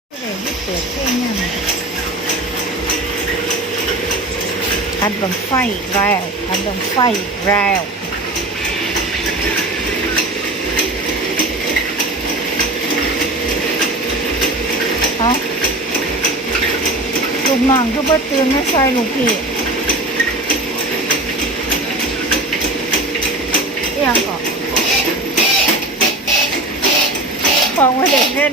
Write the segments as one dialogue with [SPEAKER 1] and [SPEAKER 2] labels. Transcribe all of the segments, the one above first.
[SPEAKER 1] เดี๋ยวที่เปิดเพลงยังพัดบังไฟอีกแล้วพัดบังไฟอีกแล้วเอาลูกน้องคือบ่ตื่นไม่ใส่ลูกพี่เอียงก่อนของว่าเด็กเล่น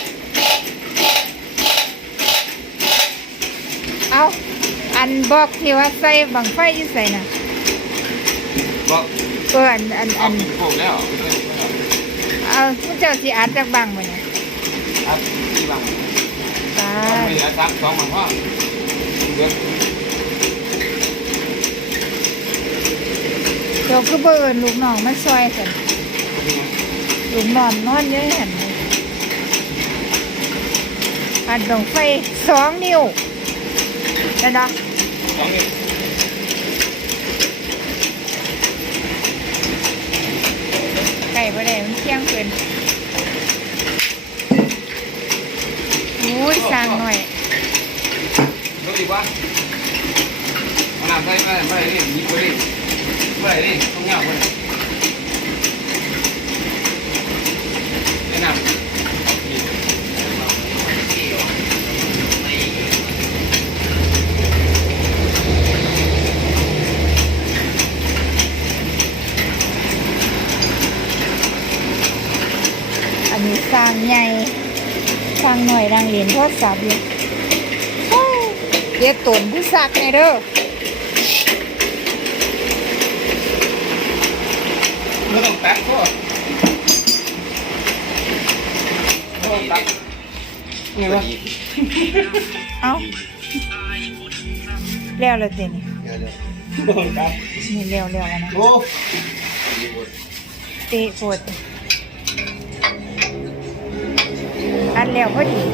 [SPEAKER 1] เอาอันบอกที่ว่าใส่บังไฟอยู่ใส่น่ะ
[SPEAKER 2] บอก
[SPEAKER 1] อัน
[SPEAKER 2] โกงแล้ว
[SPEAKER 1] เอาผู้เจ้าสิอัดจากบังมาเนี่ย
[SPEAKER 2] ครับที่บัง
[SPEAKER 1] ตา
[SPEAKER 2] มีอาซัก2บังว่าเดือน
[SPEAKER 1] เจ้าคือเบิ่นลูกน้องมาซอยกันลูกน้องนอนเยอะหันอัดบังไฟ2 นิ้วได้ดอก
[SPEAKER 2] 2 นิ้ว
[SPEAKER 1] ไก่บ่ได้มันเที่ยงเกินอุ้ยสร้างหน่อย
[SPEAKER 2] รู้ดีว่ามันทำได้ไม่ได้ยิบไปดิไม่ได้ดิต้องเงาคนแนะนำ
[SPEAKER 1] อันนี้สร้างใหญ่สร้างหน่อยดังเหรียญโทรศัพท์อยู่เดี๋ยวตนผู้ซักไงเด้อ
[SPEAKER 2] ไม่ต้องแป๊กก็ตักไงวะ
[SPEAKER 1] เอ้าแล้วเลยเต็นี่นี่แล้วแล้วนะ
[SPEAKER 2] โอ้
[SPEAKER 1] เตะปวดอันแล้วพอดี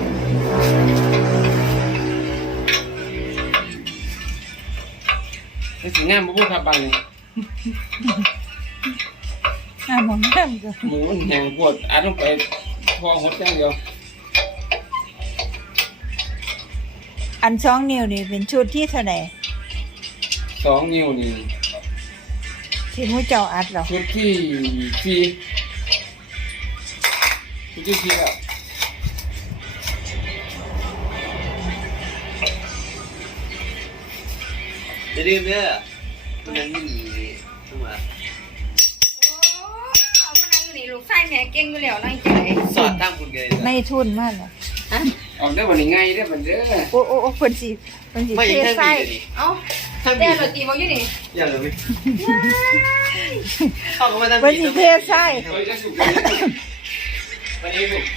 [SPEAKER 2] ไอ้สีงามมาพูดทับบังเลย
[SPEAKER 1] มองน้ำจ้ะ
[SPEAKER 2] มือมันแหงปวดอัดลงไปพอหดแค่เดียว
[SPEAKER 1] อัน2 นิ้วนี่เป็นชุดที่เท่าไหร่
[SPEAKER 2] 2 นิ้วนี่
[SPEAKER 1] ที่มู้เจ้าอัดหรอ
[SPEAKER 2] ชุดที่4ชุดที่4อ่ะ
[SPEAKER 3] จะดื่มเด้อมันยังไม่มีถูกไหม
[SPEAKER 4] เอามานั่งอยู่นี่ลูกชายแม่เก่งอยู่แล้วนั่งจังได๋
[SPEAKER 3] สอนตั้งคุณเลย
[SPEAKER 1] ในทุนมากเลย
[SPEAKER 2] ออกได้วันนี้ไงได้บันเด้อ
[SPEAKER 1] โอ้เพิ่นสิ
[SPEAKER 3] ไม่ยังทั้งปีเลยนี่
[SPEAKER 4] เอ้าแต่รถตีบ่อยู่นี่
[SPEAKER 3] ยังเลยมั้ยเข้ามาตั้ง
[SPEAKER 1] เพิ่น
[SPEAKER 3] ปี
[SPEAKER 1] สิเทใส่
[SPEAKER 2] วันนี้ลูก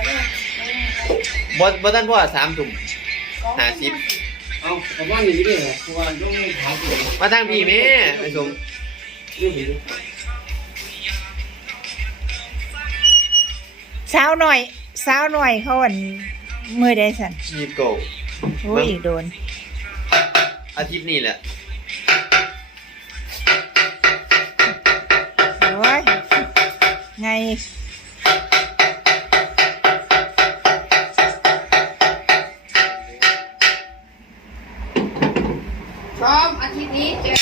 [SPEAKER 3] บ่ทันพ่อ3 ทุ่ม50
[SPEAKER 2] เอาประมาณนี้ด้วยเพราะว่าต้องถามตัว
[SPEAKER 3] มาตั้งปีแม่ไอ้สม
[SPEAKER 2] เรื่องนี้
[SPEAKER 1] สาวหน่อยเขาอันมือได้สั่น
[SPEAKER 3] 29
[SPEAKER 1] โอ้ยโดน
[SPEAKER 3] อาทิตย์นี้แหละ
[SPEAKER 1] โอ้ยไง
[SPEAKER 4] พร้อมอาทิตย์นี้เจอ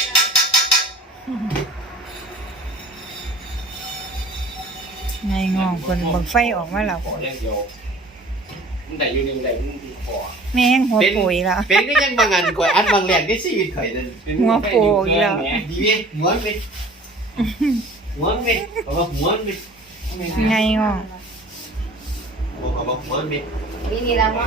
[SPEAKER 1] ไงงองคนบังไฟออกมาแล้ว
[SPEAKER 2] มันได้อยู่ในไหนมันดีคอ
[SPEAKER 1] แม่งหัวปุ๋ยแล้ว
[SPEAKER 3] เป็นก็ยังบางงานข่อยอัดบางแหล่งที่ชีวิตข่อยนั่น
[SPEAKER 1] หัวโป่งแล้ว
[SPEAKER 3] ดีมั้ยหัวมั้ยหัวมั้ยบอกว่าหัวมั้ย
[SPEAKER 1] ไงงอง
[SPEAKER 3] บอกว่าหัวมั้ย
[SPEAKER 4] นี่ละ